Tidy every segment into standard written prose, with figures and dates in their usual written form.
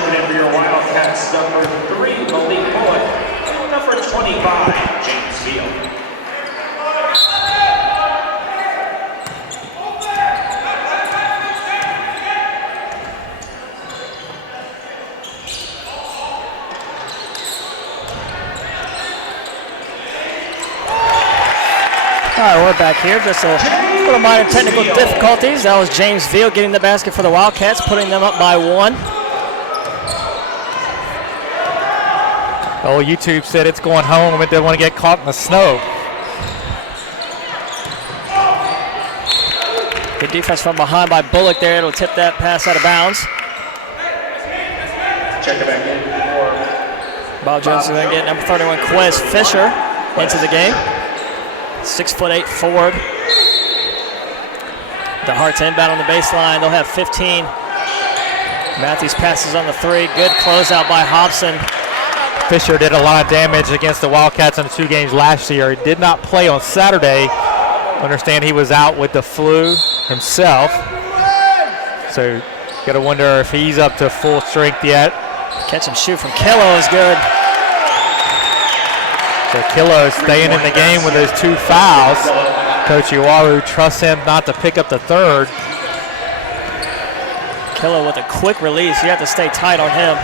Checking in for your Wildcats, number 3, Malik Bullock. Number 25, James Field. All right, we're back here. Just a little minor technical difficulties. That was James Veal getting the basket for the Wildcats, putting them up by 1. Oh, YouTube said it's going home. It didn't want to get caught in the snow. Good defense from behind by Bullock there. It'll tip that pass out of bounds. Check it back in for Bob Jones is going to get number 31, Quez Fisher, into the game. 6'8" forward. The Hearts inbound on the baseline. They'll have 15. Matthews passes on the 3. Good closeout by Hobson. Fisher did a lot of damage against the Wildcats in the 2 games last year. He did not play on Saturday. Understand he was out with the flu himself. So got to wonder if he's up to full strength yet. Catch and shoot from Killo is good. So Killo staying in the game with those 2 fouls. Coach Iwaru trusts him not to pick up the 3rd. Killo with a quick release. You have to stay tight on him.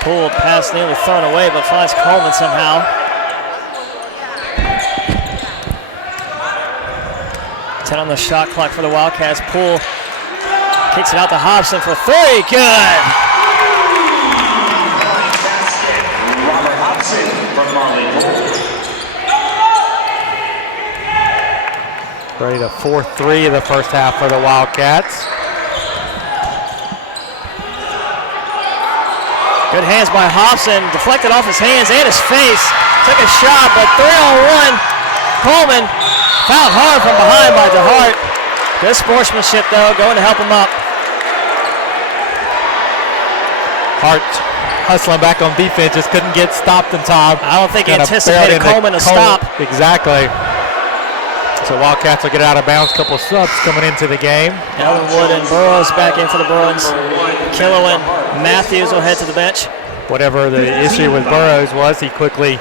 Pulled, pass nearly thrown away, but finds Coleman somehow. Ten on the shot clock for the Wildcats. Poole kicks it out to Hobson for 3. Good. Robert Hobson from Molly Poole. Ready to 4-3 in the first half for the Wildcats. Good hands by Hobson. Deflected off his hands and his face. Took a shot, but 3-on-1. Coleman fouled hard from behind by DeHart. Good sportsmanship, though, going to help him up. Hart hustling back on defense, just couldn't get stopped in time. I don't think he anticipated Coleman to stop. Exactly. So Wildcats will get out of bounds. Couple subs coming into the game. Ellenwood and Burrows back in for the Bruins. Killo and Matthews will head to the bench. Whatever the issue with Burrows was, he quickly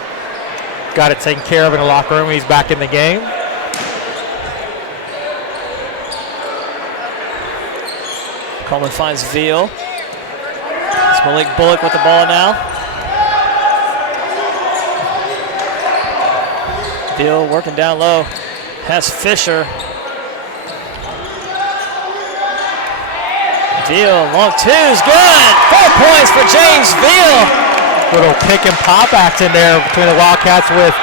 got it taken care of in the locker room. He's back in the game. Coleman finds Veal. It's Malik Bullock with the ball now. Veal working down low. Has Fisher. Veal, long 2's good. 4 points for James Veal. Little pick and pop action there between the Wildcats with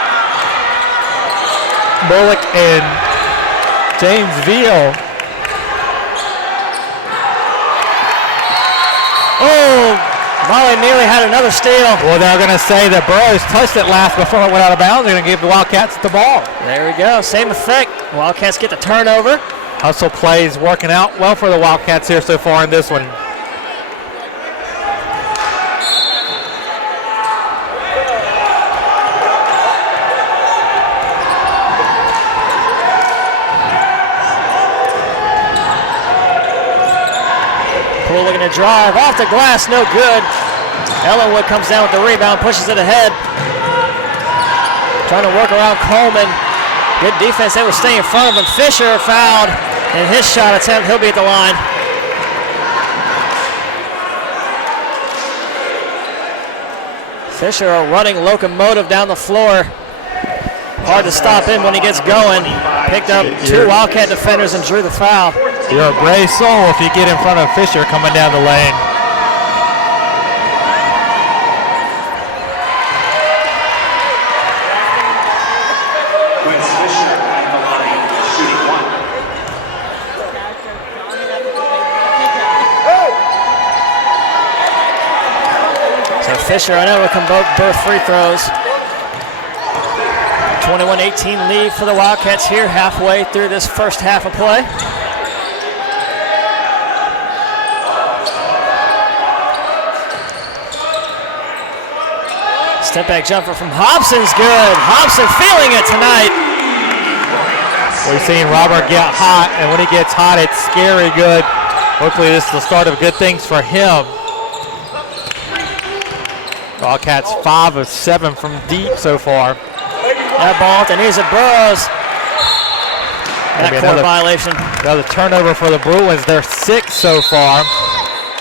Bullock and James Veal. Oh, Molly nearly had another steal. Well, they're going to say that Burrows touched it last before it went out of bounds. They're going to give the Wildcats the ball. There we go. Same effect. Wildcats get the turnover. Hustle plays working out well for the Wildcats here so far in this one. Poole looking to drive off the glass, no good. Ellenwood comes down with the rebound, pushes it ahead. Trying to work around Coleman. Good defense, they were staying in front of him. Fisher fouled, and his shot attempt, he'll be at the line. Fisher, a running locomotive down the floor. Hard to stop him when he gets going. Picked up 2 Wildcat defenders and drew the foul. You're a brave soul if you get in front of Fisher coming down the lane. So Fisher unable to convert both free throws. 21-18 lead for the Wildcats here halfway through this first half of play. Step back jumper from Hobson's good. Hobson feeling it tonight. We've seen Robert get hot, and when he gets hot, it's scary good. Hopefully this is the start of good things for him. Wildcats 5 of 7 from deep so far. That ball, and here's a Burrows. Backcourt violation. Another turnover for the Bruins. They're 6 so far.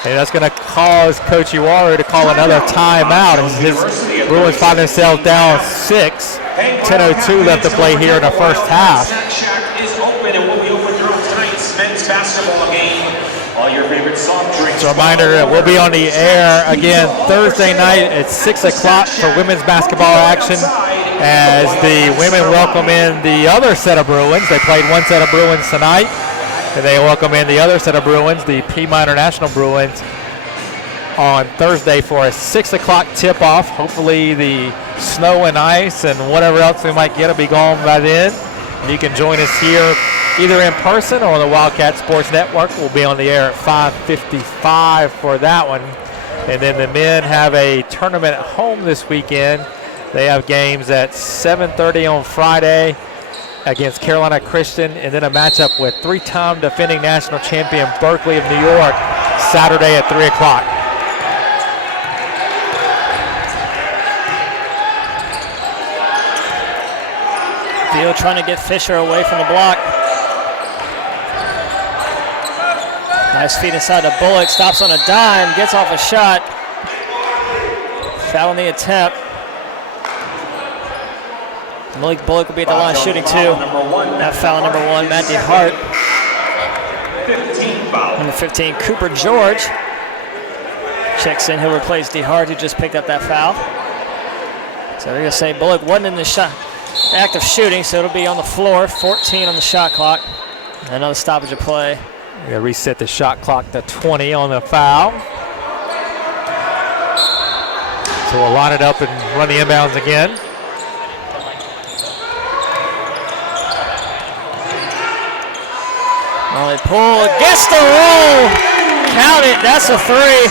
And that's going to cause Coach Iwaru to call another timeout. His Bruins find themselves down 6. 10:02 left to play here in the first half. Is open and will be open throughout tonight's men's basketball game. All your favorite soft drinks. So a reminder that we'll be on the air again Thursday night at 6 o'clock for women's basketball action as the women welcome in the other set of Bruins. They played one set of Bruins tonight, and they welcome in the other set of Bruins, the Piedmont International Bruins, on Thursday for a 6 o'clock tip-off. Hopefully the snow and ice and whatever else we might get will be gone by then. And you can join us here either in person or on the Wildcat Sports Network. We'll be on the air at 5:55 for that one. And then the men have a tournament at home this weekend. They have games at 7:30 on Friday against Carolina Christian, and then a matchup with 3-time defending national champion Berkeley of New York Saturday at 3 o'clock. Theo trying to get Fisher away from the block. Nice feed inside to Bullock, stops on a dime, gets off a shot. Foul on the attempt. Malik Bullock will be at the line shooting 2. That foul number 1, Matt DeHart. 15 foul. Number 15, Cooper George. Checks in, he'll replace DeHart, who just picked up that foul. So they're going to say Bullock wasn't in the act of shooting, so it'll be on the floor. 14 on the shot clock. Another stoppage of play. We're going to reset the shot clock to 20 on the foul. So we'll line it up and run the inbounds again. Molly Poole gets the roll. Count it. That's a 3.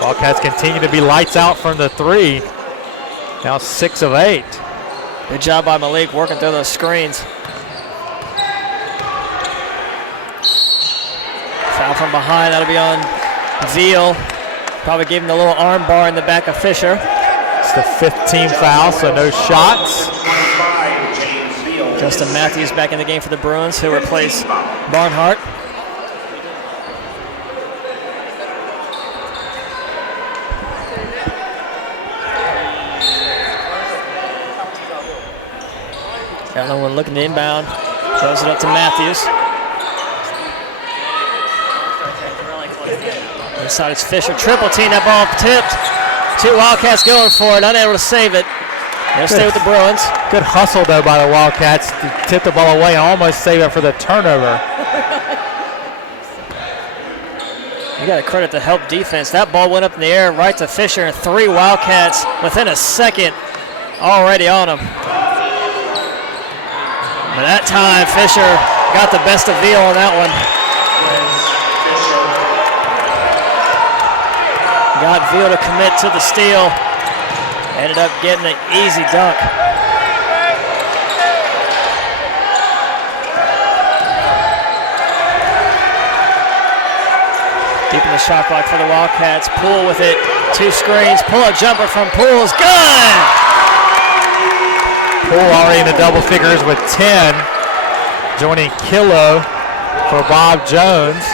Wildcats continue to be lights out from the 3. Now 6 of 8. Good job by Malik working through those screens. Foul from behind. That'll be on Veal. Probably gave him the little arm bar in the back of Fisher. It's the 15th foul, so no shots. Justin Matthews back in the game for the Bruins, who replace Barnhart. Got no one looking to inbound. Throws it up to Matthews. Inside it's Fisher. Triple team. That ball tipped. 2 Wildcats going for it. Unable to save it. They'll stay with the Bruins. Good hustle, though, by the Wildcats to tip the ball away and almost save it for the turnover. You got to credit the help defense. That ball went up in the air right to Fisher, and 3 Wildcats within a second already on him. But that time, Fisher got the best of Veal on that one. Got Veal to commit to the steal. Ended up getting an easy dunk. Deep in the shot clock for the Wildcats. Poole with it. 2 screens. Pull-up jumper from Poole is good. Poole already in the double figures with 10. Joining Kilo for Bob Jones.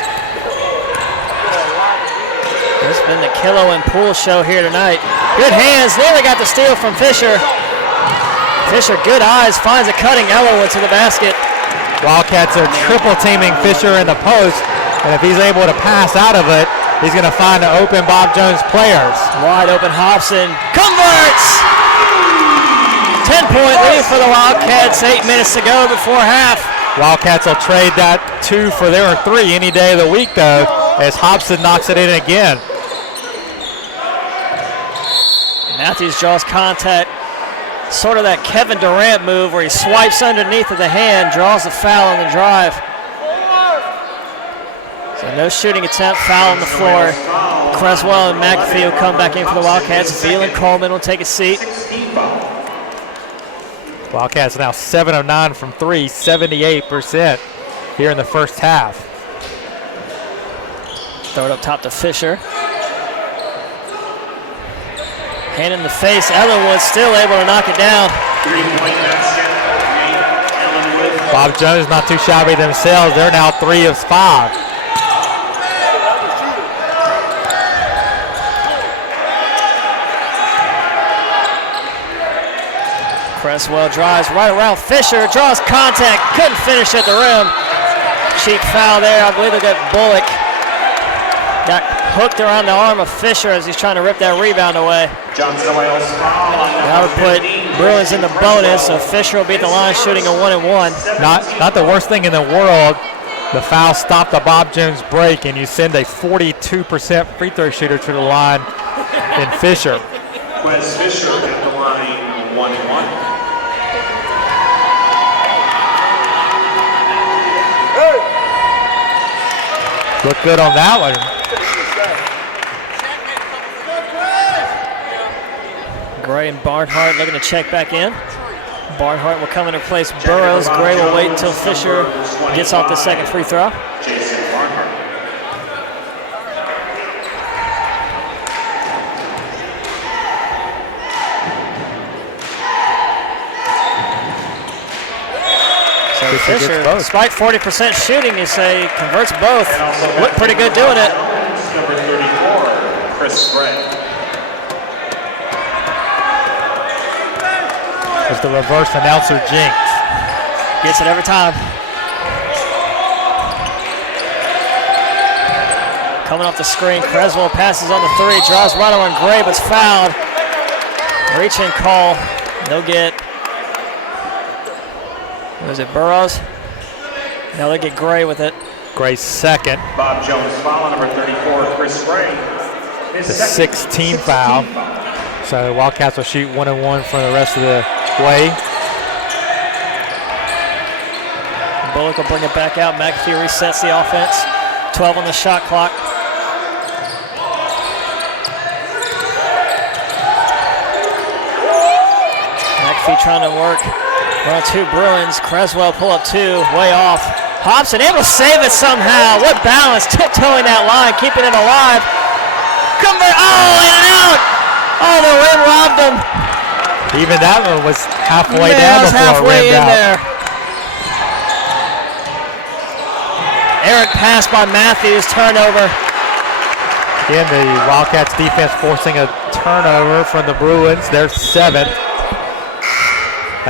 It's been the Kilo and Poole show here tonight. Good hands, nearly got the steal from Fisher. Fisher, good eyes, finds a cutting elbow into the basket. Wildcats are triple teaming Fisher in the post, and if he's able to pass out of it, he's going to find the open Bob Jones players. Wide open Hobson converts! 10-point lead for the Wildcats, 8 minutes to go before half. Wildcats will trade that 2 for their 3 any day of the week, though, as Hobson knocks it in again. Matthews draws contact, sort of that Kevin Durant move where he swipes underneath of the hand, draws a foul on the drive. So no shooting attempt, foul on the floor. Creswell and McAfee will come back in for the Wildcats. Veal and Coleman will take a seat. Wildcats now 7 of 9 from 3, 78% here in the first half. Throw it up top to Fisher. Hand in the face. Ellenwood still able to knock it down. 3-point basket. Ellenwood. Bob Jones not too shabby themselves. They're now 3 of 5. Cresswell drives right around Fisher, draws contact, couldn't finish at the rim. Cheap foul there. I believe they got Bullock. Got hooked around the arm of Fisher as he's trying to rip that rebound away. Johnson Oils foul on That would put Bruins in the bonus, so Fisher will be at the line shooting a 1-and-1. Not the worst thing in the world. The foul stopped the Bob Jones break, and you send a 42% free throw shooter to the line in Fisher. Wes Fisher at the line 1-1. Look good on that one. Gray and Barnhart looking to check back in. Barnhart will come in to replace Burrows. Gray will wait until Fisher gets off the second free throw. Jason Barnhart. So Fisher, despite 40% shooting, you say, converts both. Looked pretty good doing it. Number 34, Chris Gray. It's the reverse announcer jinx. Gets it every time. Coming off the screen, Creswell passes on the 3, draws right on Gray, but's fouled. Reach-in call. They'll get, was it Burrows? Now they get Gray with it. Gray's second. Bob Jones foul on number 34, Chris Gray. The 16 foul. So Wildcats will shoot 1-and-1 for the rest of the way. Bullock will bring it back out. McAfee resets the offense. 12 on the shot clock. McAfee trying to work. Run 2 Bruins. Creswell pull up 2. Way off. Hobson able to save it somehow. What balance. Tiptoeing that line. Keeping it alive. Convert. Oh, in and out. Oh, the wind robbed him. Even that one was halfway down before halfway it in rimmed out. there. Eric pass by Matthews, turnover. Again, the Wildcats defense forcing a turnover from the Bruins. They're 7th.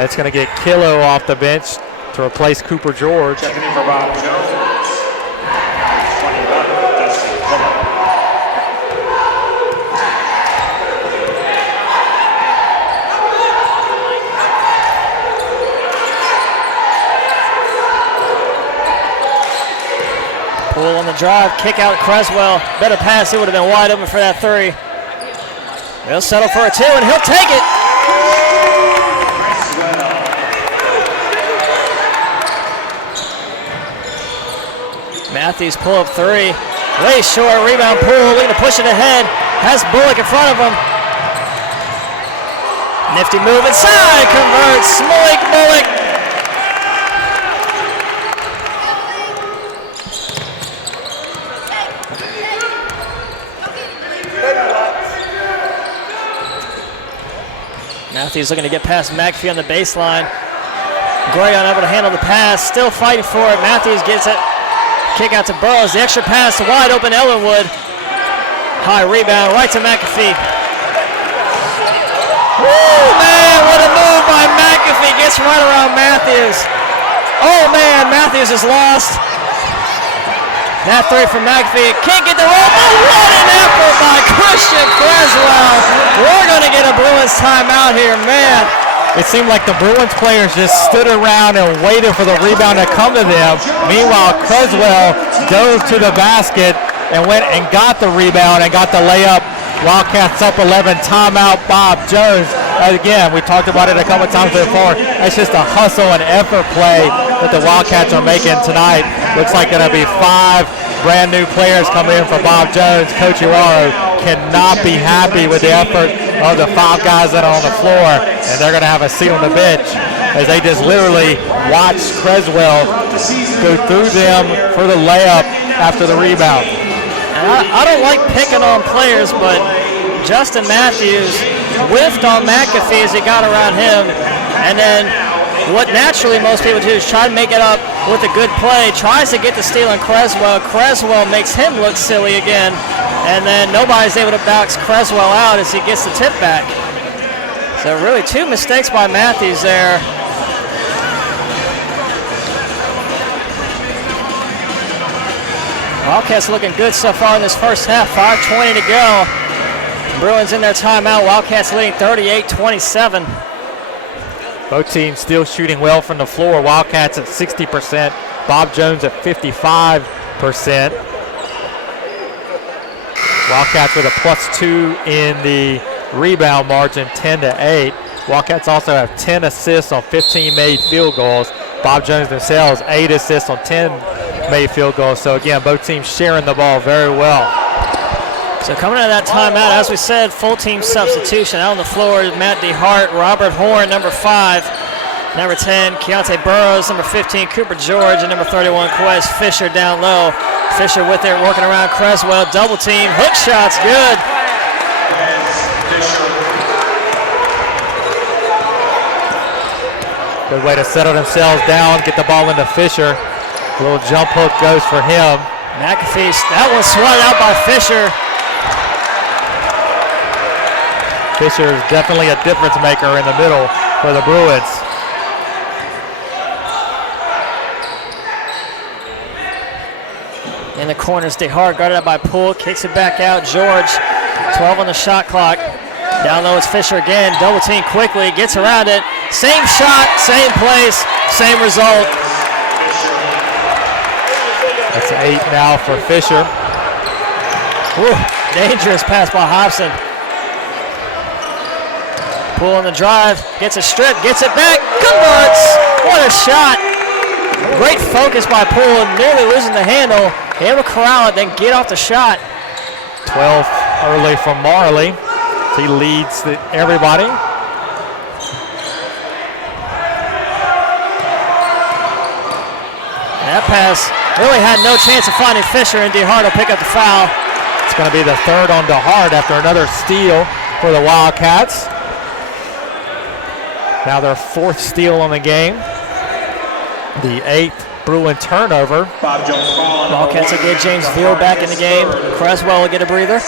It's going to get Kilo off the bench to replace Cooper George. Checking in for Bob Jones. 21, Dustin Kilo. Poole on the drive, kick out Creswell. Better pass, he would have been wide open for that 3. He'll settle for a 2, and he'll take it. Matthews pull up 3. Way short, rebound Poole, looking to push it ahead. Has Bullock in front of him. Nifty move inside, converts. Smolik Bullock. Matthews looking to get past McAfee on the baseline. Gray unable to handle the pass, still fighting for it. Matthews gets it. Kick out to Burrows. The extra pass to wide open Ellenwood. High rebound right to McAfee. Woo, man, what a move by McAfee. Gets right around Matthews. Oh, man, Matthews is lost. That 3 from McAfee. Can't get the roll. Oh, what an effort by Christian Creswell. We're going to get a Bruins timeout here, man. It seemed like the Bruins players just stood around and waited for the rebound to come to them. Meanwhile, Creswell dove to the basket and went and got the rebound and got the layup. Wildcats up 11, timeout Bob Jones. Again, we talked about it a couple times before. It's just a hustle and effort play that the Wildcats are making tonight. Looks like going to be 5 brand new players coming in for Bob Jones. Coach Iwaro cannot be happy with the effort of the 5 guys that are on the floor, and they're going to have a seat on the bench as they just literally watched Creswell go through them for the layup after the rebound. I don't like picking on players, but Justin Matthews whiffed on McAfee as he got around him. And then what naturally most people do is try to make it up with a good play, tries to get the steal on Creswell. Creswell makes him look silly again. And then nobody's able to box Creswell out as he gets the tip back. So really 2 mistakes by Matthews there. Wildcats looking good so far in this first half. 5:20 to go. Bruins in their timeout. Wildcats leading 38-27. Both teams still shooting well from the floor. Wildcats at 60%. Bob Jones at 55%. Wildcats with a +2 in the rebound margin, 10-8. Wildcats also have 10 assists on 15 made field goals. Bob Jones themselves 8 assists on 10 made field goals. So again, both teams sharing the ball very well. So coming out of that timeout, as we said, full team substitution. Out on the floor, Matt DeHart, Robert Horn, number 5, number 10, Keontae Burrows, number 15, Cooper George, and number 31, Quez Fisher down low. Fisher with it, working around Creswell, double team, hook shots, good. Good way to settle themselves down, get the ball into Fisher. A little jump hook goes for him. McAfee, that one swatted out by Fisher. Fisher is definitely a difference maker in the middle for the Bruins. In the corners, DeHart guarded up by Poole, kicks it back out. George, 12 on the shot clock. Down low is Fisher again, double team quickly, gets around it. Same shot, same place, same result. That's 8 now for Fisher. Ooh, dangerous pass by Hobson. Poole on the drive, gets a strip, gets it back, converts. What a shot. Great focus by Poole, nearly losing the handle. Able to corral it, then get off the shot. 12 early from Marley. He leads everybody. That pass really had no chance of finding Fisher, and DeHart will pick up the foul. It's going to be the 3rd on DeHart after another steal for the Wildcats. Now their 4th steal on the game. The 8th Bruin turnover. Wildcats will get James Veal back in the game. Creswell will get a breather.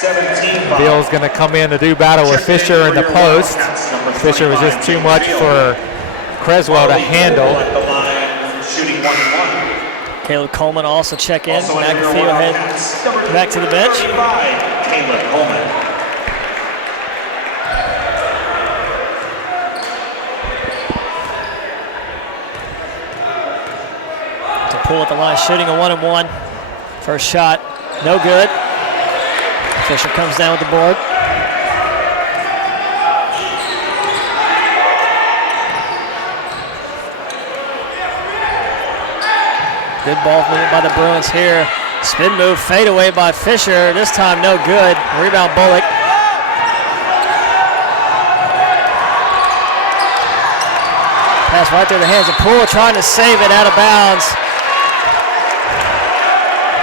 Veal's going to come in to do battle with Fisher in the post. Fisher was just too much for Creswell to handle. Caleb Coleman also check in. McAfee will head back to the bench. Caleb Coleman. Poole at the line, shooting a 1-and-1. First shot, no good. Fisher comes down with the board. Good ball movement by the Bruins here. Spin move, fade away by Fisher. This time no good. Rebound Bullock. Pass right through the hands of Poole, trying to save it out of bounds.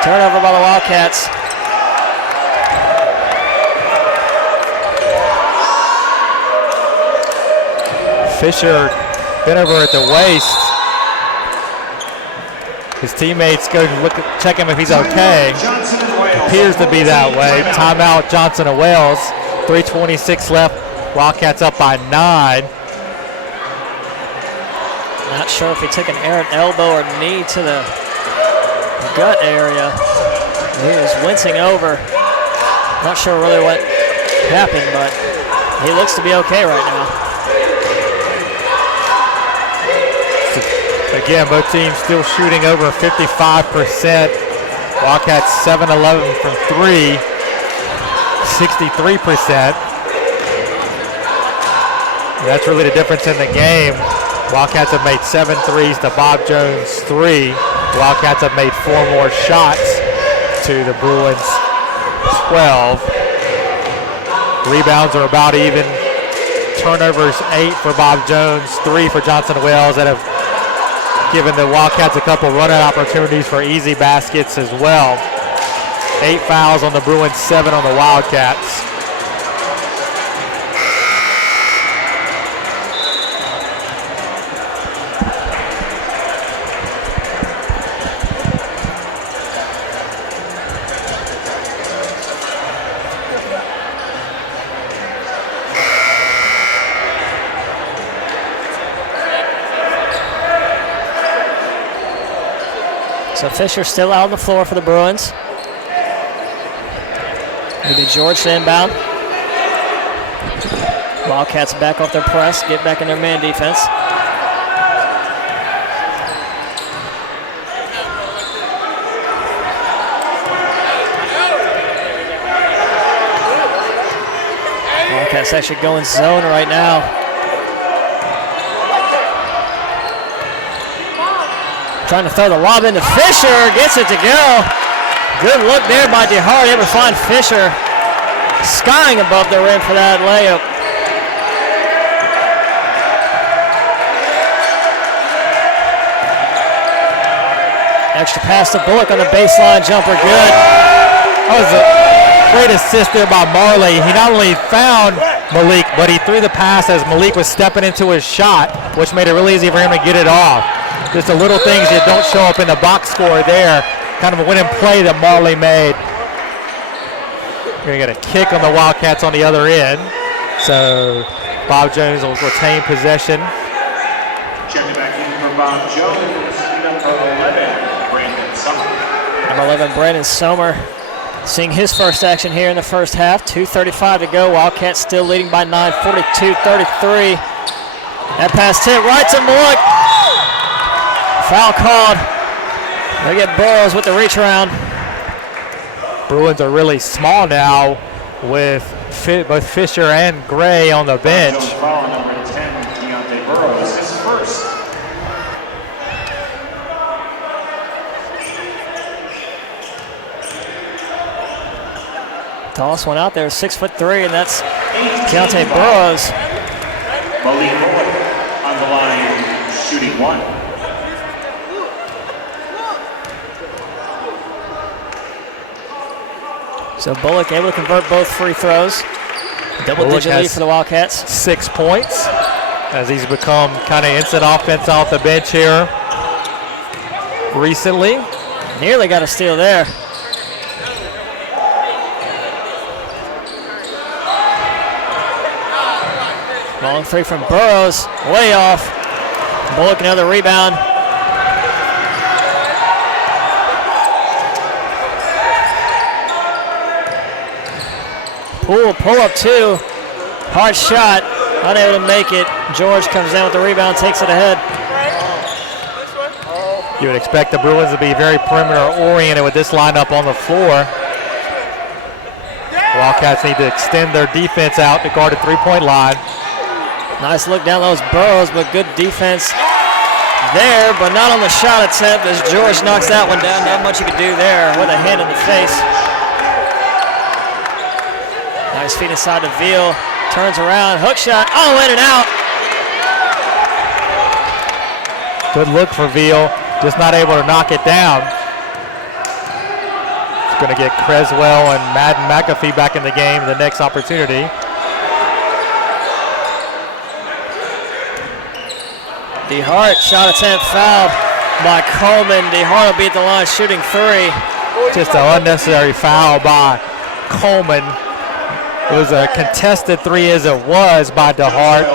Turnover by the Wildcats. Fisher bent over at the waist. His teammates go to check him if he's okay. Appears to be that way. Timeout, Johnson and Wales. 3:26 left. Wildcats up by 9. Not sure if he took an errant elbow or knee to the gut area. He was wincing over. Not sure really what happened, but he looks to be okay right now. Again, both teams still shooting over 55%. Wildcats 7-11 from 3, 63%. That's really the difference in the game. Wildcats have made 7 threes to Bob Jones 3. Wildcats have made 4 more shots to the Bruins 12. Rebounds are about even. Turnovers 8 for Bob Jones, 3 for Johnson Wells that have given the Wildcats a couple run-out opportunities for easy baskets as well. 8 fouls on the Bruins, 7 on the Wildcats. So Fisher still out on the floor for the Bruins. It'll be George to inbound. Wildcats back off their press, get back in their man defense. Wildcats actually going zone right now. Trying to throw the lob into Fisher, gets it to go. Good look there by DeHart, able to find Fisher. Skying above the rim for that layup. Extra pass to Bullock on the baseline jumper, good. That was a great assist there by Marley. He not only found Malik, but he threw the pass as Malik was stepping into his shot, which made it really easy for him to get it off. Just the little things that don't show up in the box score there. Kind of a winning play that Marley made. We're going to get a kick on the Wildcats on the other end. So Bob Jones will retain possession. Checking back in for Bob Jones, number 11, Brandon Sommer. Number 11, Brandon Sommer, seeing his first action here in the first half. 2:35 to go. Wildcats still leading by 9, 42-33. That pass tip right to Bullock. Foul called. They get Burrows with the reach around. Bruins are really small now with both Fisher and Gray on the bench. Jones foul on number 10, Deontay Burrows, his first. Toss one out there, 6'3", and that's Deontay Burrows. Malik Bullock on the line, shooting 1. So Bullock able to convert both free throws. Double-digit lead for the Wildcats. 6 points as he's become kind of instant offense off the bench here recently. Nearly got a steal there. Long three from Burrows, way off. Bullock another rebound. Pull up two. Hard shot, unable to make it. George comes down with the rebound, takes it ahead. You would expect the Bruins to be very perimeter oriented with this lineup on the floor. Wildcats need to extend their defense out to guard the three-point line. Nice look down those Burrows, but good defense there, but not on the shot attempt as George knocks that one down. Not much you could do there with a hand in the face. Nice feet inside to Veal. Turns around, hook shot. Oh, in and out. Good look for Veal. Just not able to knock it down. It's going to get Creswell and Madden McAfee back in the game the next opportunity. DeHart, shot attempt fouled by Coleman. DeHart will beat the line shooting 3. Just an unnecessary foul by Coleman. It was a contested 3 as it was by DeHart.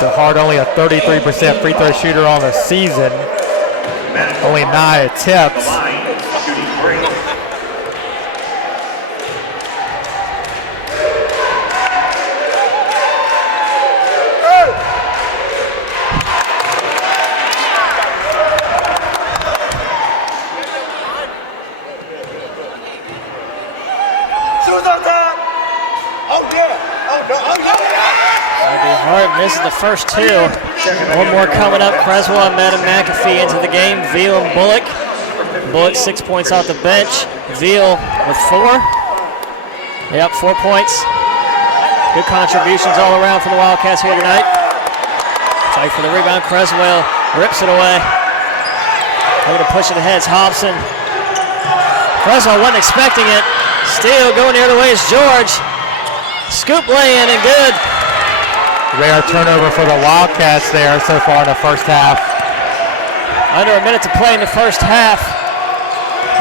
DeHart only a 33% free throw shooter on the season. Only 9 attempts. This is the first 2. One more coming up. Creswell and Madden McAfee into the game. Veal and Bullock. Bullock 6 points off the bench. Veal with 4. Yep, 4 points. Good contributions all around for the Wildcats here tonight. Fight for the rebound. Creswell rips it away. Looking to push it ahead. It's Hobson. First of all, wasn't expecting it. Steele going the other way is George. Scoop lay in and good. Rare turnover for the Wildcats there so far in the first half. Under a minute to play in the first half.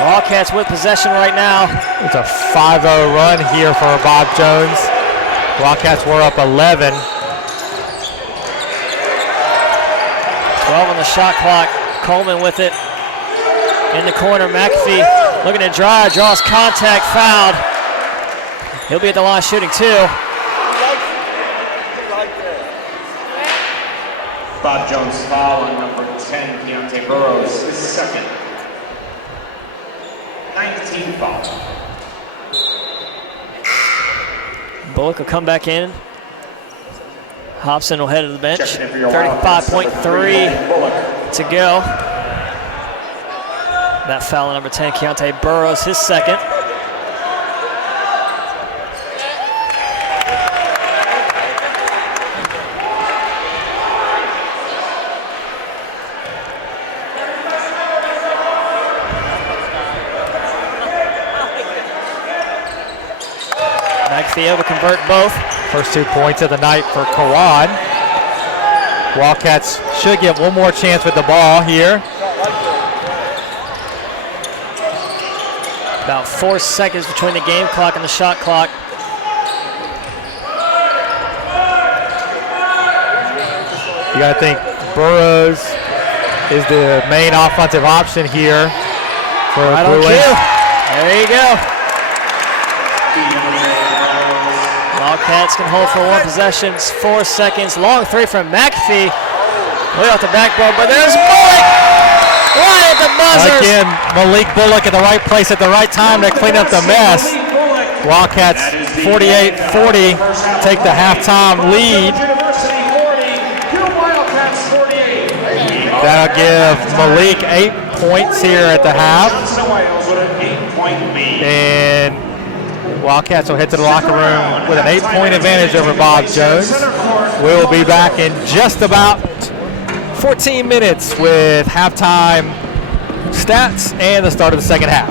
Wildcats with possession right now. It's a 5-0 run here for Bob Jones. Wildcats were up 11. 12 on the shot clock. Coleman with it. In the corner, McAfee looking to drive, draws contact, fouled. He'll be at the line shooting two. Bob Jones foul on number 10, Keontae Burrows, his second. 19 foul. Bullock will come back in. Hobson will head to the bench. 35.3 to go. That foul on number 10, Keontae Burrows, his second. McAfee able to convert both. First 2 points of the night for Kawan. Wildcats should get one more chance with the ball here. About 4 seconds between the game clock and the shot clock. You got to think Burrows is the main offensive option here for Right on Bruin. cue. There you go. Wildcats can hold for one possession. 4 seconds. Long three from McAfee. Way off the backboard, but there's Bullock. Right at the buzzer. Again, Malik Bullock at the right place at the right time to clean up the mess. Wildcats 48-40 take the halftime lead. That'll give Malik 8 points here at the half. And Wildcats will head to the locker room with an 8-point advantage over Bob Jones. We'll be back in just about 14 minutes with halftime stats and the start of the second half.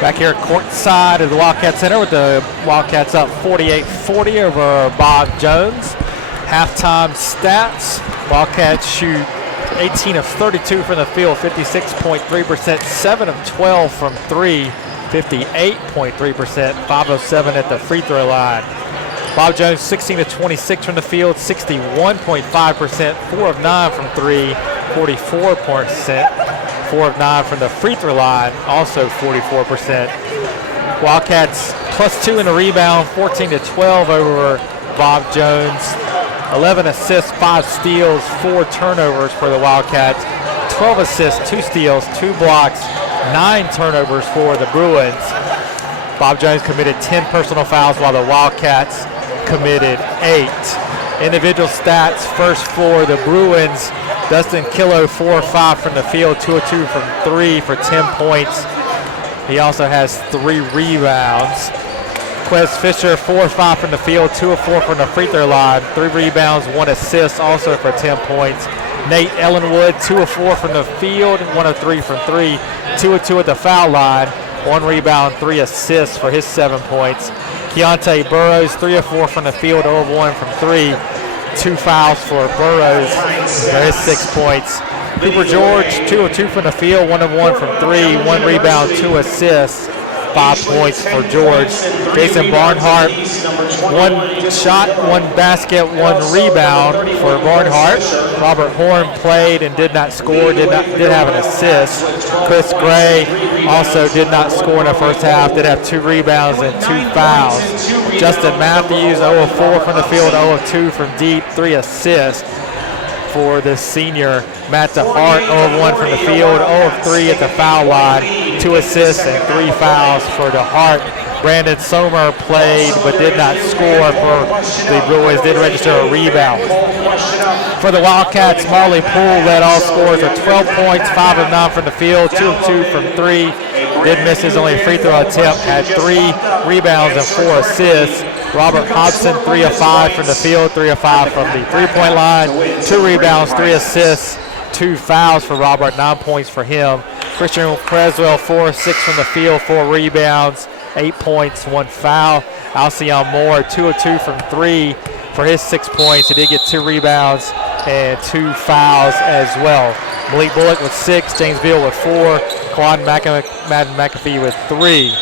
Back here court side of the Wildcat Center with the Wildcats up 48-40 over Bob Jones. Halftime stats, Wildcats shoot 18 of 32 from the field, 56.3%, 7 of 12 from 3, 58.3%, 5 of 7 at the free throw line. Bob Jones 16 of 26 from the field, 61.5%, 4 of 9 from 3, 44%, 4 of 9 from the free throw line, also 44%. Wildcats +2 in the rebound, 14 to 12 over Bob Jones. 11 assists, 5 steals, 4 turnovers for the Wildcats. 12 assists, 2 steals, 2 blocks, 9 turnovers for the Bruins. Bob Jones committed 10 personal fouls while the Wildcats committed 8. Individual stats, first for the Bruins, Dustin Killo 4 of 5 from the field, 2 of 2 from 3 for 10 points. He also has 3 rebounds. Quez Fisher 4 of 5 from the field, 2 of 4 from the free throw line, 3 rebounds, 1 assist, also for 10 points. Nate Ellenwood 2 of 4 from the field, 1 of 3 from 3, 2 of 2 at the foul line, 1 rebound, 3 assists for his 7 points. Keontae Burrows 3 of 4 from the field, 0 of 1 from 3, 2 fouls for Burrows for his 6 points. Cooper George 2 of 2 from the field, 1 of 1 from 3, 1 rebound, 2 assists, 5 points for George. Jason Barnhart 1 shot, 1 basket, 1 rebound for Barnhart. Robert Horn played and did not score, did have an assist. Chris Gray also did not score in the first half, did have 2 rebounds and 2 fouls. Justin Matthews 0 of 4 from the field, 0 of 2 from deep, 3 assists for the senior. Matt DeHart 0 of 1 from the field, 0 of 3 at the foul line, 2 assists and 3 fouls for DeHart. Brandon Sommer played but did not score for the Bruins, did register a rebound. For the Wildcats, Marley Poole led all scorers with 12 points, 5 of 9 from the field, 2 of 2 from 3, did miss his only free throw attempt, had 3 rebounds and 4 assists. Robert Hobson 3 of 5 from the field, 3 of 5 from the three-point line, 2 rebounds, 3 assists, 2 fouls for Robert, 9 points for him. Christian Creswell 4 of 6 from the field, 4 rebounds, 8 points, 1 foul. Alcyon Moore 2 of 2 from 3 for his 6 points. He did get 2 rebounds and 2 fouls as well. Malik Bullock with 6, James Beal with 4, Madden McAfee with 3.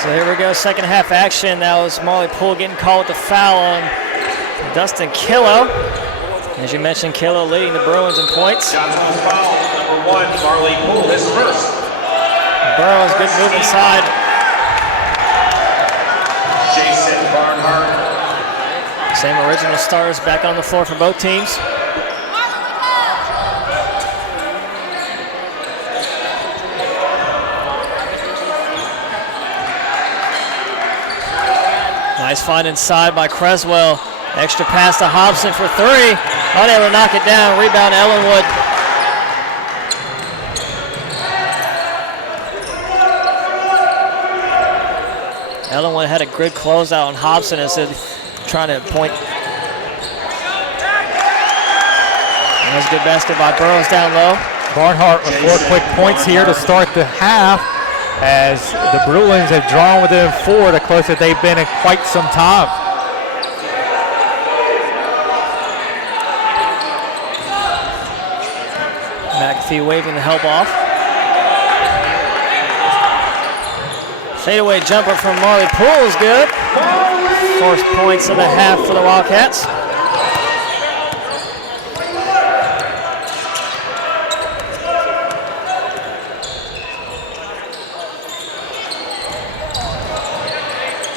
So here we go, second half action. That was Marley Poole getting called the foul on Dustin Killo. As you mentioned, Killo leading the Bruins in points. Foul, number 1, Marley Poole is first. Burrows, good move inside. Jason Barnhart. Same original starters back on the floor for both teams. Nice find inside by Creswell. Extra pass to Hobson for 3. Unable to knock it down. Rebound Ellenwood. Ellenwood had a good closeout on Hobson as they're trying to point. That was a good basket by Burrows down low. Barnhart with 4 quick points here to start the half, as the Bruins have drawn within 4, the closest they've been in quite some time. McAfee waving the help off. Fadeaway jumper from Marley Poole is good. First points of the half for the Wildcats.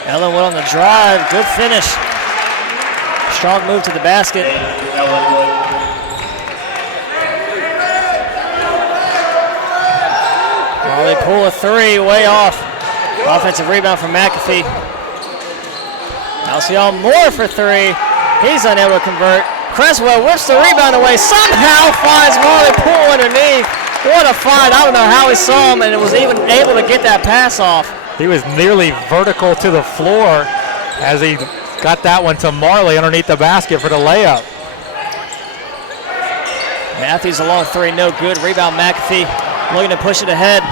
Ellenwood on the drive, good finish. Strong move to the basket. Marley Poole a 3, way off. Offensive rebound from McAfee. Alcyon Moore for 3. He's unable to convert. Creswell whips the rebound away. Somehow finds Marley Poole underneath. What a find. I don't know how he saw him and was even able to get that pass off. He was nearly vertical to the floor as he got that one to Marley underneath the basket for the layup. Matthews a long 3, no good. Rebound McAfee looking to push it ahead.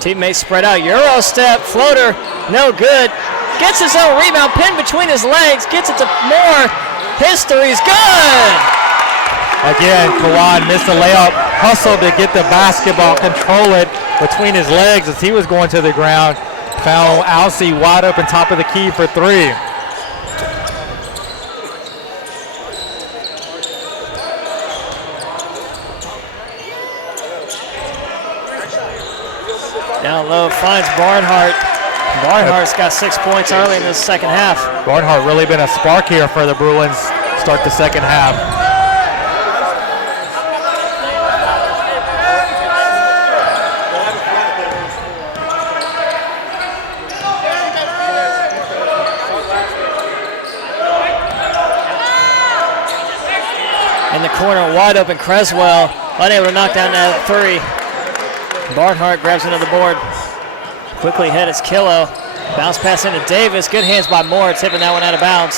Teammates spread out. Euro step, floater, no good. Gets his own rebound, pinned between his legs, gets it to Moore. His three's good. Again, Kawan missed the layup, hustled to get the basketball, control it between his legs as he was going to the ground. Found Alcee wide open top of the key for three. Down low, finds Barnhart. Barnhart's got 6 points early in the second half. Barnhart really been a spark here for the Bruins start the second half. In the corner, wide open, Creswell unable to knock down that three. Barnhart grabs another board. Quickly ahead, it's Killo. Bounce pass into Davis. Good hands by Moore, tipping that one out of bounds.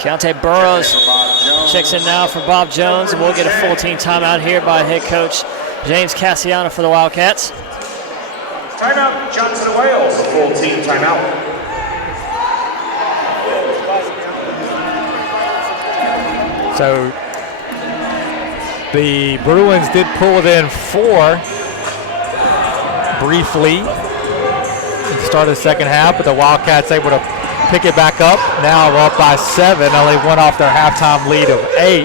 Keontae Burrows checks in now for Bob Jones, and we'll get a full team timeout here by head coach James Cassiano for the Wildcats. Timeout, Johnson and Wales. Full team timeout. So the Bruins did pull it in 4 briefly at the start of the second half, but the Wildcats able to pick it back up. Now we're up by 7, only one off their halftime lead of 8.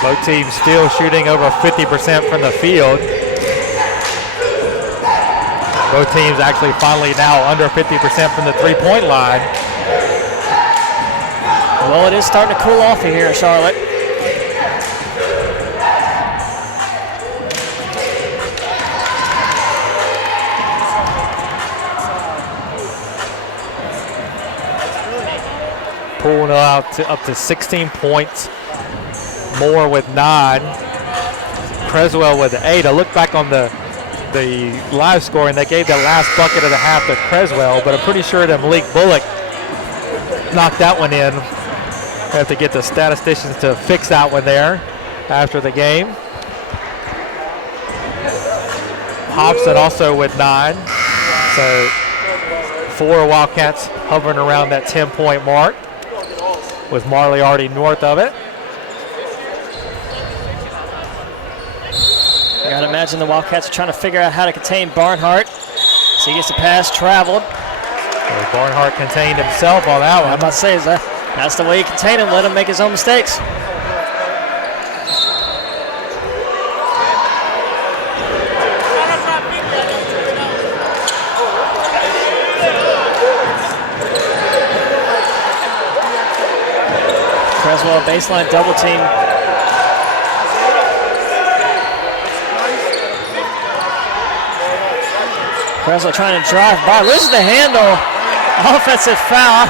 Both teams still shooting over 50% from the field. Both teams actually finally now under 50% from the three-point line. Well, it is starting to cool off here in Charlotte. Pulling out up to 16 points. Moore with 9. Creswell with 8. I look back on the live score, and they gave that last bucket of the half to Creswell, but I'm pretty sure that Malik Bullock knocked that one in. Have to get the statisticians to fix that one there after the game. Hobson also with 9. So 4 Wildcats hovering around that 10-point mark, with Marley already north of it. I gotta imagine the Wildcats are trying to figure out how to contain Barnhart. So he gets the pass, traveled. Well, Barnhart contained himself on that one. I'm about to say, that's the way you contain him, let him make his own mistakes. Creswell baseline double team. Creswell trying to drive by, loses the handle. Offensive foul.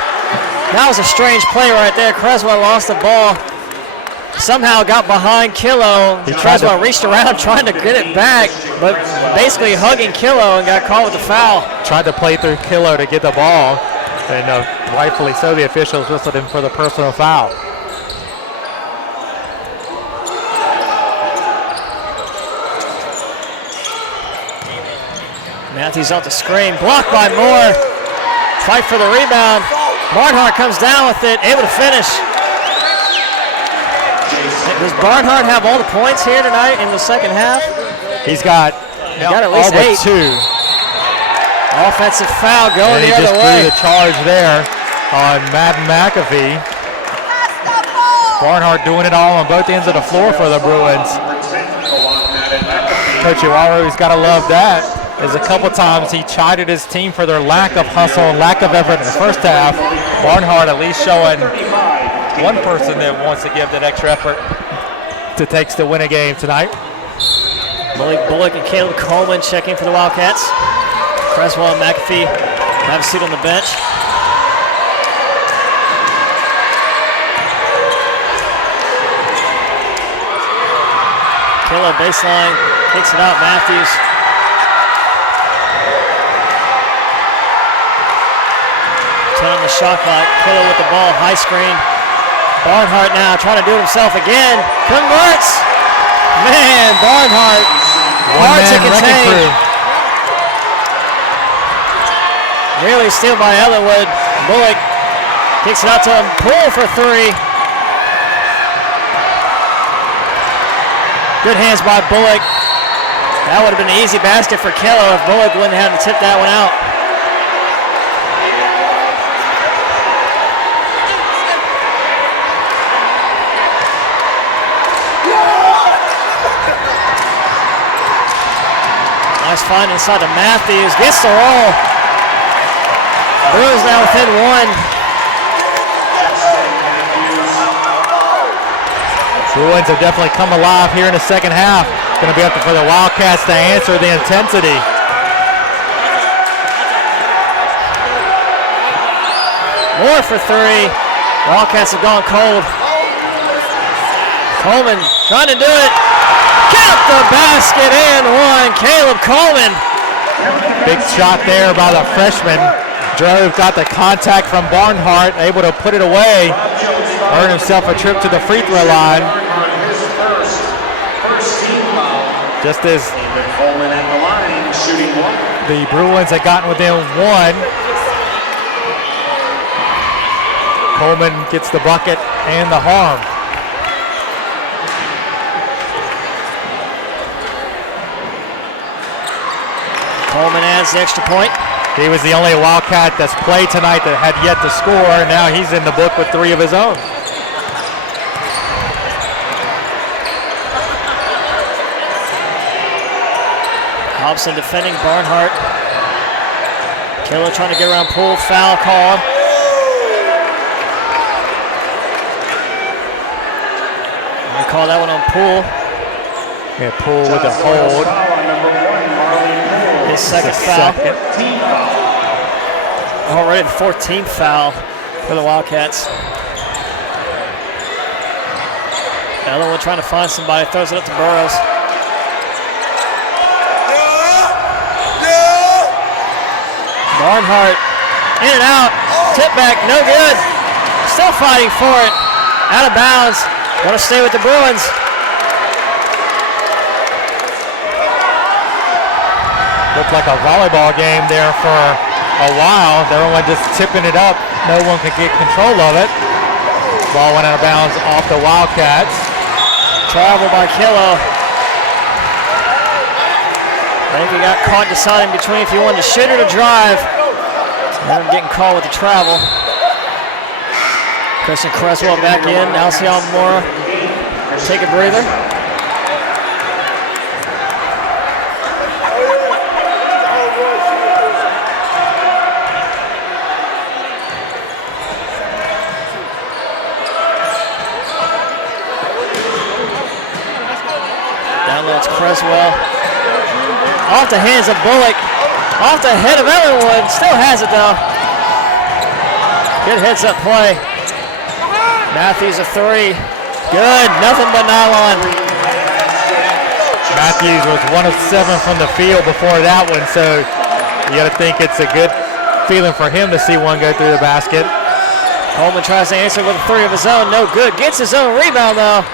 That was a strange play right there. Creswell lost the ball. Somehow got behind Killo. Creswell reached around trying to get it back, but basically hugging Killo and got caught with the foul. Tried to play through Killo to get the ball, and rightfully so, the officials whistled him for the personal foul. Matthews off the screen, blocked by Moore. Fight for the rebound. Barnhart comes down with it, able to finish. Does Barnhart have all the points here tonight in the second half? He's got at least all 8. but 2. Offensive foul going the other way. He just threw the charge there on Madden McAfee. Barnhart doing it all on both ends of the floor for the Bruins. Coach Iwaru's got to love that, as a couple times he chided his team for their lack of hustle and lack of effort in the first half. Barnhart at least showing one person that wants to give that extra effort to takes to win a game tonight. Malik Bullock and Caleb Coleman checking for the Wildcats. Creswell and McAfee have a seat on the bench. Killo baseline, kicks it out, Matthews. On the shot clock, Killo with the ball, high screen. Barnhart now trying to do it himself again. Converts! Man, Barnhart Hard to One-man wrecking contain. crew. Really steal by Ellenwood. Bullock kicks it out to him. Pull for three. Good hands by Bullock. That would have been an easy basket for Kello if Bullock wouldn't have to tip that one out. Nice find inside to Matthews. Gets the roll. Bruins now within one. Bruins have definitely come alive here in the second half. Going to be up for the Wildcats to answer the intensity. More for three. Wildcats have gone cold. Coleman trying to do it. Count the basket and one. Caleb Coleman. Big shot there by the freshman. Drove, got the contact from Barnhart, able to put it away. Earned himself a trip to the free throw line. Just as Coleman at the line, shooting one. the Bruins had gotten within one. Coleman gets the bucket and the harm. Coleman adds the extra point. He was the only Wildcat that's played tonight that had yet to score. Now he's in the book with three of his own. Hobson defending Barnhart. Kello trying to get around Poole. Foul call. They call that one on Poole. Yeah, Poole with the hold. His second foul. Already the 14th foul for the Wildcats. Ellenwood trying to find somebody, throws it up to Burrows. Barnhart in and out, tip back, no good. Still fighting for it, out of bounds. Want to stay with the Bruins. Looked like a volleyball game there for a while. Everyone just tipping it up. No one could get control of it. Ball went out of bounds off the Wildcats. Travel by Kello. I think he got caught deciding between if he wanted to shoot or to drive. And I'm getting called with the travel. Christian Creswell back in. Alcion Mora take a breather. Down low, it's Creswell. Off the hands of Bullock. Off the head of Ellenwood. Still has it though. Good heads up play. Matthews a three. Good. Nothing but nylon. Matthews was 1 of 7 from the field before that one, so you got to think it's a good feeling for him to see one go through the basket. Coleman tries to answer with a three of his own. No good. Gets his own rebound though.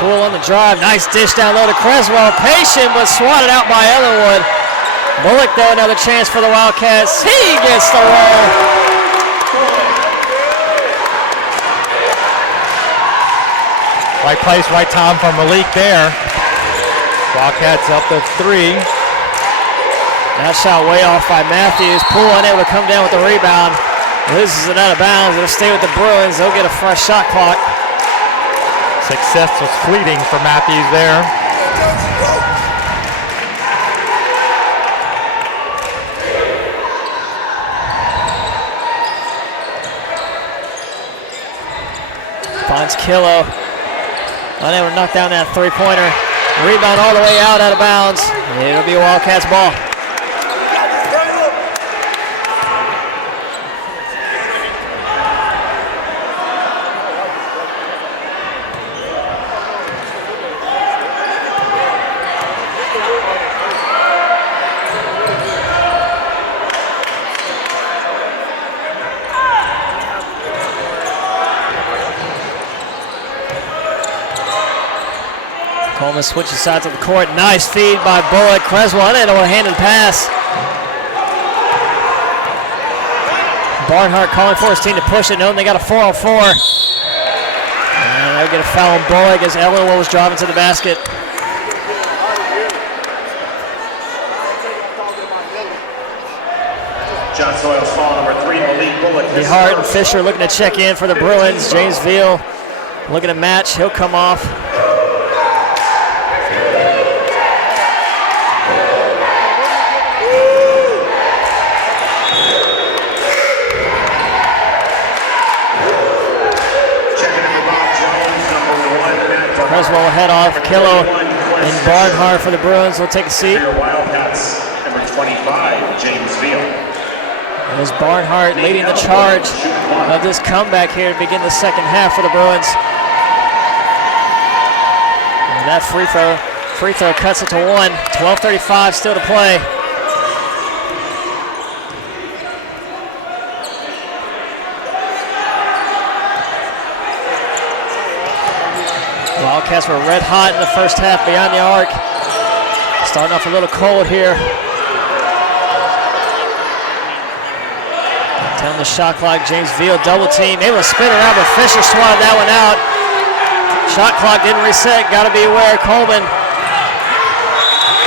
Poole on the drive. Nice dish down low to Creswell. Patient, but swatted out by Ellenwood. Bullock, though, another chance for the Wildcats. He gets the roll. Right place, right time for Malik there. Wildcats up to 3. That shot way off by Matthews. Poole unable to come down with the rebound. Loses it out of bounds. It'll stay with the Bruins. They'll get a fresh shot clock. Success was fleeting for Matthews there. Finds Kello. Unable to knock down that three-pointer. Rebound all the way out of bounds. It'll be a Wildcats ball. Coleman switches sides of the court. Nice feed by Bullock. Creswell unable to hand and pass. Barnhart calling for his team to push it, knowing they got a 4-on-4. And they'll get a foul on Bullock as Ellenwood was driving to the basket. John Soils foul number 3, Malik Bullock. Hart and Fisher looking to check in for the Bruins. James Veal looking to match. He'll come off. Creswell will head off. Killo and Barnhart for the Bruins will take a seat. Wildcats, number 25, James Veal. There's Barnhart leading the charge of this comeback here to begin the second half for the Bruins. And that free throw cuts it to 1. 12:35 still to play. Wildcats were red hot in the first half beyond the arc. Starting off a little cold here. Down the shot clock, James Veal double team, able to spin around, but Fisher swatted that one out. Shot clock didn't reset, got to be aware. Coleman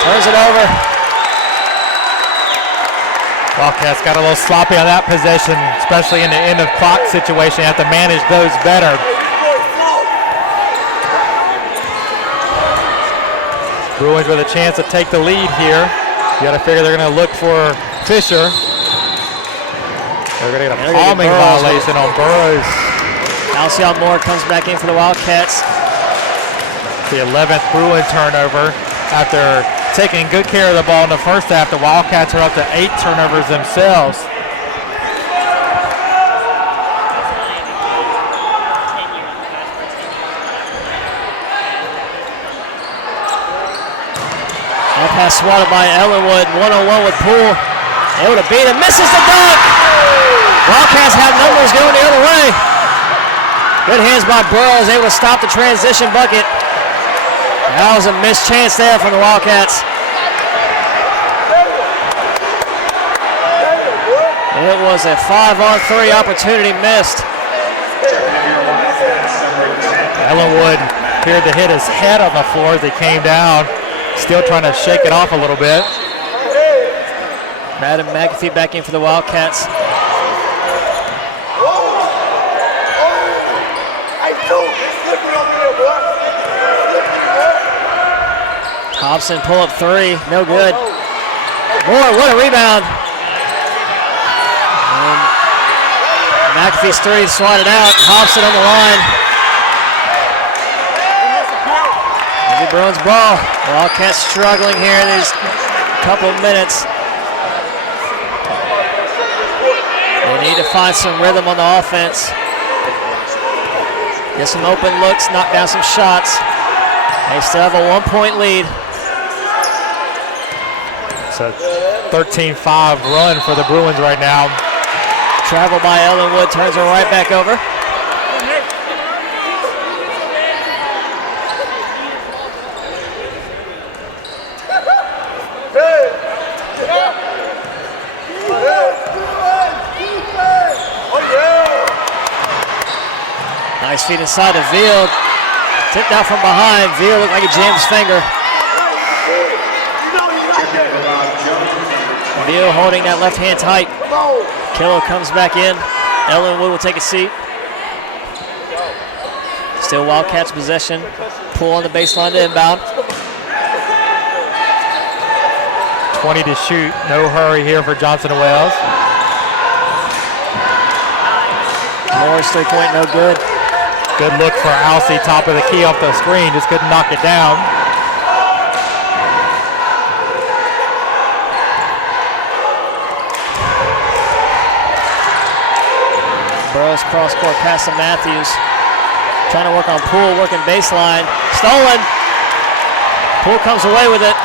turns it over. Wildcats got a little sloppy on that possession, especially in the end of clock situation. Have to manage those better. Bruins with a chance to take the lead here. You got to figure they're going to look for Fisher. They're going to get a palming violation on Burrows. Alcyon Moore comes back in for the Wildcats. The 11th Bruin turnover. After taking good care of the ball in the first half, the Wildcats are up to 8 turnovers themselves. That pass swatted by Ellenwood, 1-on-1 with Poole. Able to beat him, misses the dunk! Wildcats have numbers going the other way. Good hands by Burrows, able to stop the transition bucket. That was a missed chance there from the Wildcats. It was a 5-on-3 opportunity missed. Ellenwood appeared to hit his head on the floor as he came down. Still trying to shake it off a little bit. Madden McAfee back in for the Wildcats. Hobson pull up 3, no good. Moore, what a rebound. And McAfee's 3 swatted out. Hobson on the line. Maybe Bruins ball. Wildcats struggling here in these couple of minutes. They need to find some rhythm on the offense. Get some open looks, knock down some shots. They still have a 1-point lead. It's a 13-5 run for the Bruins right now. Travel by Ellenwood, turns her right back over. Nice feed inside of Veal. Tipped out from behind. Veal looked like he jammed his finger. Veal holding that left hand tight. Killo comes back in. Ellenwood will take a seat. Still Wildcats possession. Pull on the baseline to inbound. 20 to shoot. No hurry here for Johnson and Wales. Moore's 3-point, no good. Good look for Alcey, top of the key off the screen. Just couldn't knock it down. Burrows cross court pass to Matthews. Trying to work on Poole, working baseline. Stolen. Poole comes away with it.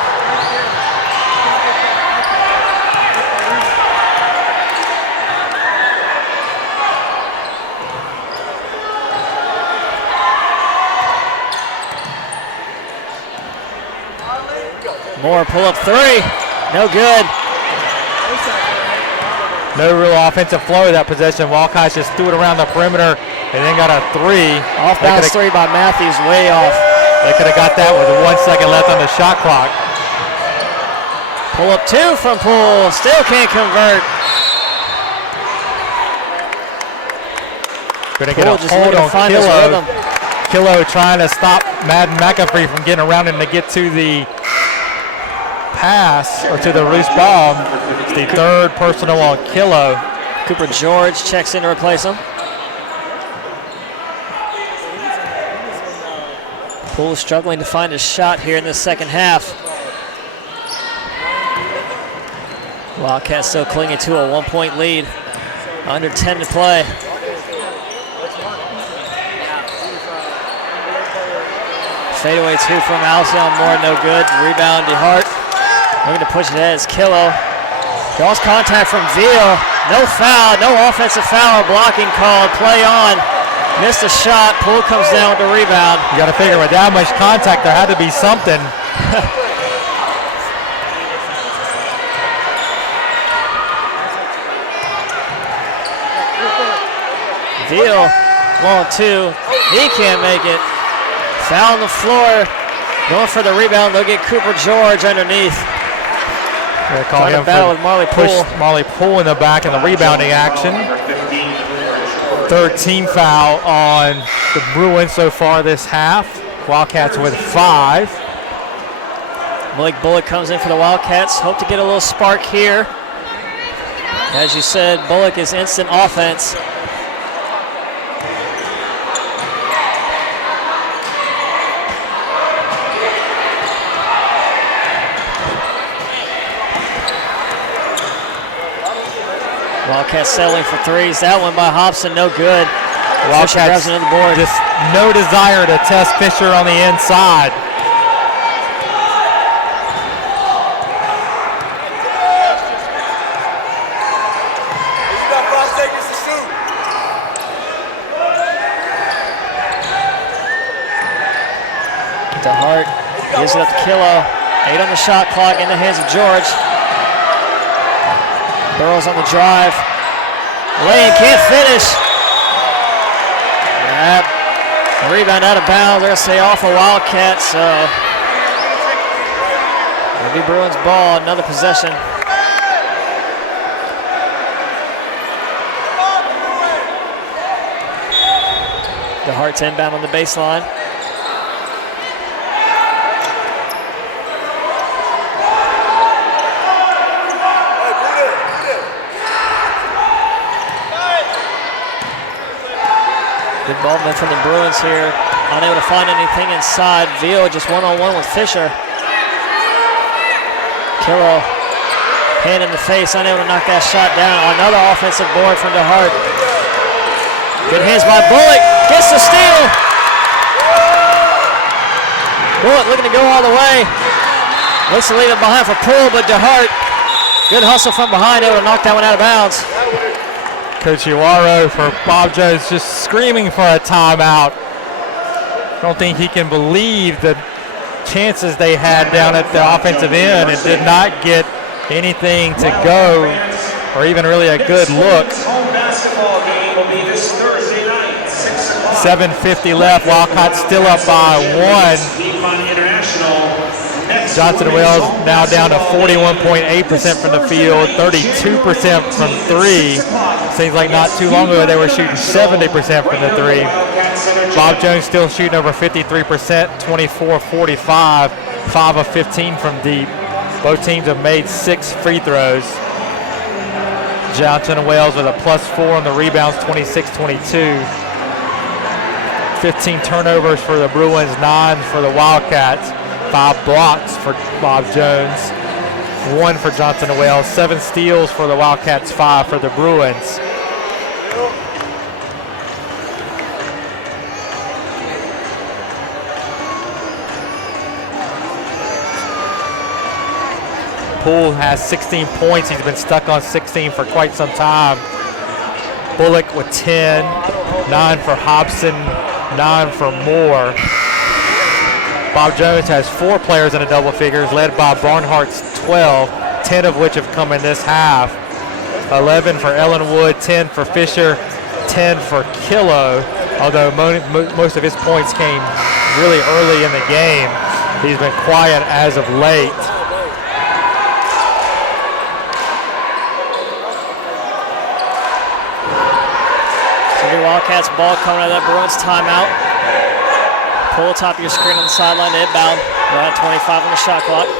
Moore pull-up three. No good. No real offensive flow of that possession. Wildcats just threw it around the perimeter and then got a three. Off-balance three by Matthews, way off. They could have got that with 1 second left on the shot clock. Pull up two from Poole, still can't convert. Gonna get a hold on Kilo. Kilo trying to stop Madden McAfee from getting around him to get to the pass or to the loose ball. It's the third personal on Kilo. Cooper George checks in to replace him. Poole struggling to find a shot here in the second half. Wildcats still clinging to a 1-point lead. Under 10 to play. Fadeaway two from Alcyon Moore, no good. Rebound DeHart. Looking to push it ahead is Kilo. Draws contact from Veal. No foul, no offensive foul or blocking called. Play on. Missed a shot. Poole comes down with the rebound. You got to figure with that much contact, there had to be something. Veal, long two. He can't make it. Foul on the floor. Going for the rebound. They'll get Cooper George underneath. They're calling him battle with Marley Poole. Marley Poole in the back in the rebounding action. 13 foul on the Bruins so far this half. Wildcats with 5. Malik Bullock comes in for the Wildcats. Hope to get a little spark here. As you said, Bullock is instant offense. Wildcats settling for threes. That one by Hobson, no good. Wildcats grabs another board. Just no desire to test Fisher on the inside. DeHart gives it up to Kilo. 8 on the shot clock in the hands of George. Burrows on the drive. Lane can't finish. Yep. Rebound out of bounds. They're going to say off a Wildcat, so it'll be Bruins ball. Another possession. DeHart's inbound on the baseline. Good ball movement from the Bruins here. Unable to find anything inside. Veal just one-on-one with Fisher. Kilo, hand in the face, unable to knock that shot down. Another offensive board from DeHart. Good hands by Bullock. Gets the steal. Bullock looking to go all the way. Looks to leave it behind for Poole, but DeHart, good hustle from behind, able to knock that one out of bounds. Coach Iwaro for Bob Jones just screaming for a timeout. I don't think he can believe the chances they had down at the offensive end and did not get anything to go or even really a good look. 7:50 left. Wildcats still up by 1. Johnson Wells now down to 41.8% from the field, 32% from 3. Seems like not too long ago they were shooting 70% from the 3. Bob Jones still shooting over 53%, 24-45, 5 of 15 from deep. Both teams have made 6 free throws. Johnson Wells with a +4 on the rebounds, 26-22. 15 turnovers for the Bruins, 9 for the Wildcats. 5 blocks for Bob Jones, 1 for Johnson Wells, 7 steals for the Wildcats, 5 for the Bruins. Poole has 16 points. He's been stuck on 16 for quite some time. Bullock with 10, 9 for Hobson, 9 for Moore. Bob Jones has 4 players in the double figures, led by Barnhart's 12, 10 of which have come in this half. 11 for Ellenwood, 10 for Fisher, 10 for Kilo, although most of his points came really early in the game. He's been quiet as of late. The Wildcats ball coming out of that Bruins timeout. Pull top of your screen on the sideline to inbound. We're at 25 on the shot clock.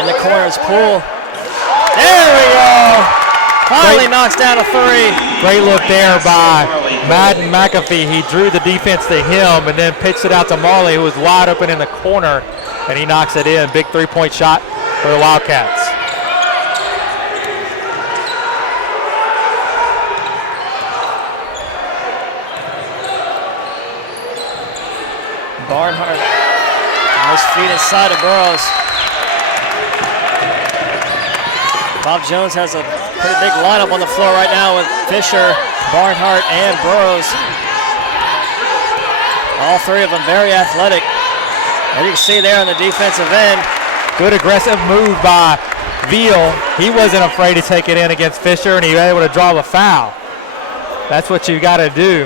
In the corners, Poole. There we go. Finally knocks down a 3. Great look there by Madden McAfee. He drew the defense to him and then pitched it out to Marley, who was wide open in the corner, and he knocks it in. Big 3-point shot for the Wildcats. Barnhart. Nice feet inside of Burrows. Bob Jones has a pretty big lineup on the floor right now with Fisher, Barnhart, and Burrows. All 3 of them very athletic. As you can see there on the defensive end. Good aggressive move by Veal. He wasn't afraid to take it in against Fisher, and he was able to draw the foul. That's what you got to do.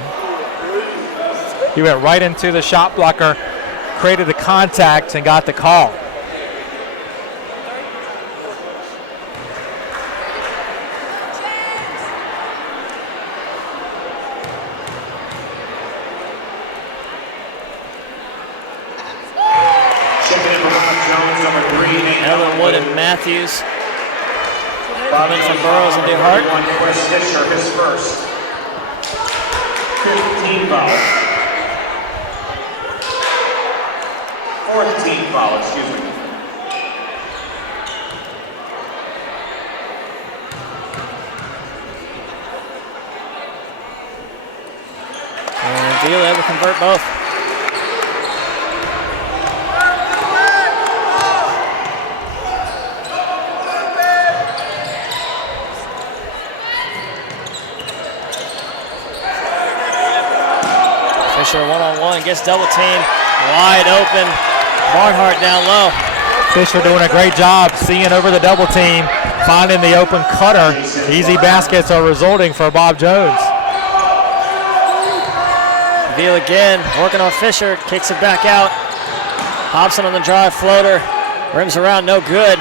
He went right into the shot blocker, created the contact, and got the call. Ellenwood and Matthews. Coming from Burrows and DeHart. Fisher, his first. 15 foul. 14 foul, excuse me. And Veal able to convert both. Fisher one-on-one, gets double teamed, wide open. Barnhart down low. Fisher doing a great job seeing over the double team, finding the open cutter. Easy baskets are resulting for Bob Jones. Veal again, working on Fisher, kicks it back out. Hobson on the drive floater, rims around, no good.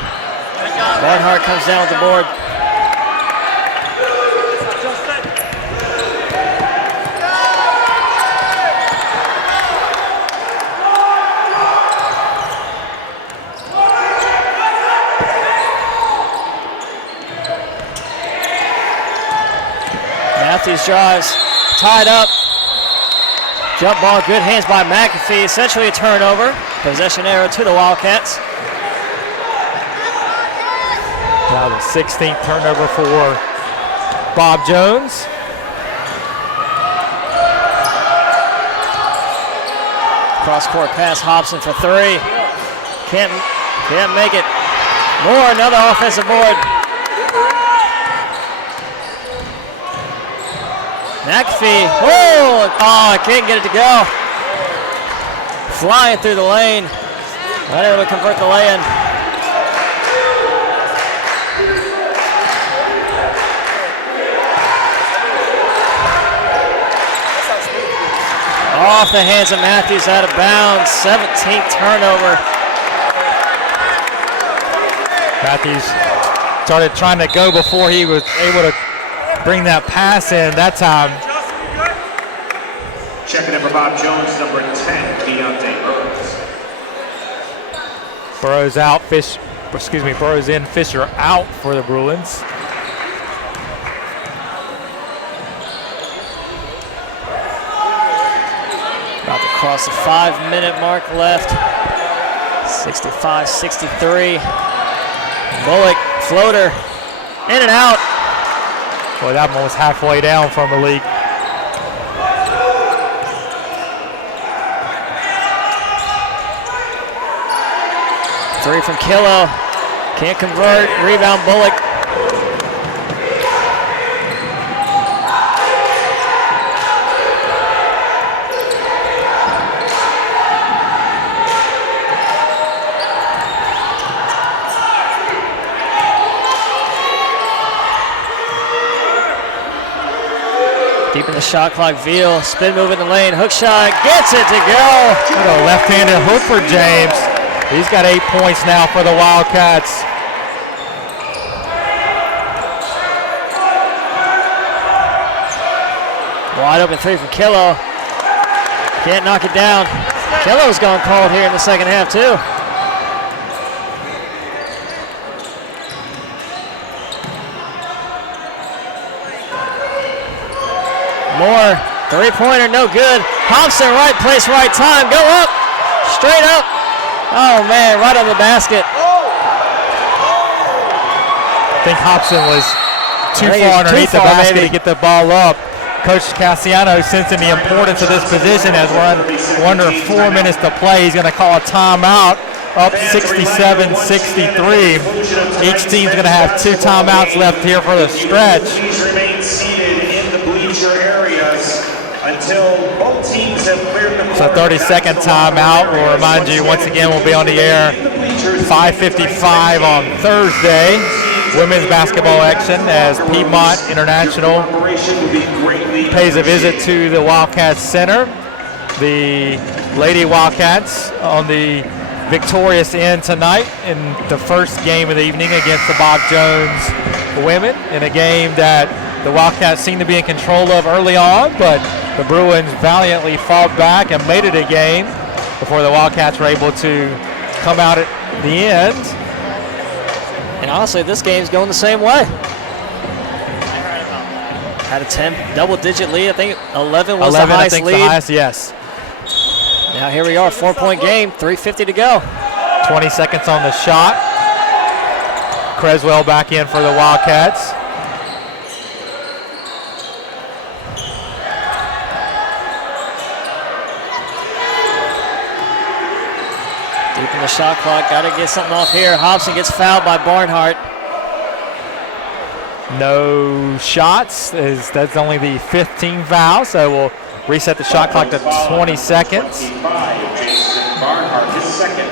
Barnhart comes down with the board. Matthews drives, tied up. Jump ball, good hands by McAfee. Essentially a turnover. Possession arrow to the Wildcats. Now the 16th turnover for Bob Jones. Cross-court pass, Hobson for 3. Can't make it. More, another offensive board. McAfee, I can't get it to go. Flying through the lane. Not able to convert the lay-in. Off the hands of Matthews, out of bounds. 17th turnover. Matthews started trying to go before he was able to bring that pass in that time. Checking in for Bob Jones, number 10, Deontay Burrows. Burrows out, Burrows in, Fisher out for the Bruins. About to cross the 5-minute mark left. 65-63. Bullock, floater, in and out. Boy, that one was halfway down from the league. Three from Kilo. Can't convert. Rebound Bullock. Deep in the shot clock, Veal, spin move in the lane, hook shot, gets it to go. What a left-handed hook for James. He's got 8 points now for the Wildcats. Wide open three from Killo. Can't knock it down. Killo's gone cold here in the second half too. Moore, three-pointer, no good. Hobson, right place, right time. Go up, straight up. Oh man, right on the basket. I think Hobson was too far underneath the basket to get the ball up. Coach Cassiano, sensing the importance of this position as we're under 4 minutes to play, he's going to call a timeout. Up 67-63. Each team's going to have 2 timeouts left here for the stretch. Please remain seated in the bleacher areas until both teams have cleared the So 30-second timeout. We'll remind you once again we'll be on the air 5:55 on Thursday. Women's basketball action as Piedmont International pays a visit to the Wildcats Center. The Lady Wildcats on the victorious end tonight in the first game of the evening against the Bob Jones women in a game that the Wildcats seemed to be in control of early on, but the Bruins valiantly fought back and made it a game before the Wildcats were able to come out at the end. And honestly, this game's going the same way. Had a 10 double-digit lead. I think 11 was the highest lead. The highest, yes. Now here we are, 4-point game, 3:50 to go. 20 seconds on the shot. Creswell back in for the Wildcats. Deep in the shot clock, got to get something off here. Hobson gets fouled by Barnhart. No shots, that's only the 15th foul, so we'll reset the shot clock to 20 seconds. Barnhart, his second,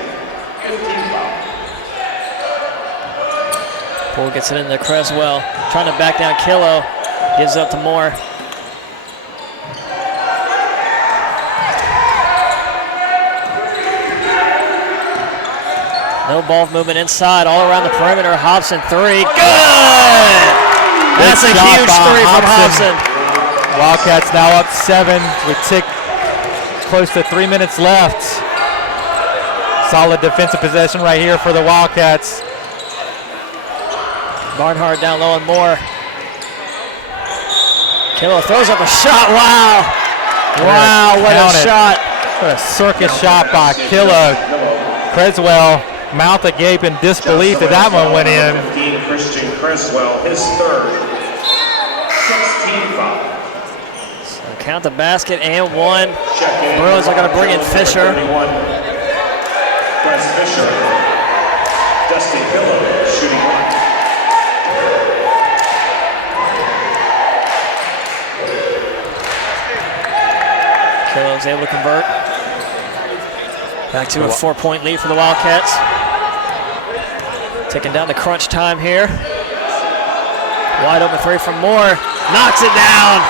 15 foul. Poole gets it into Creswell, trying to back down Killo, gives up to Moore. No ball movement inside, all around the perimeter. Hobson three, good! That's a huge three from Hobson. Wildcats now up 7 with close to 3 minutes left. Solid defensive possession right here for the Wildcats. Barnhart down low on Moore. Killo throws up a shot, wow! Wow, what a shot. What a circus shot by Killo. Creswell, mouth agape in disbelief that that one went in. 15, Christian Creswell, his third, 16 foul. So count the basket and one. Bruins are going to bring in Fisher. Wes Fisher, Dustin Killo shooting one. Killo's able to convert. Back to a 4-point lead for the Wildcats. Taking down the crunch time here. Wide open three from Moore. Knocks it down.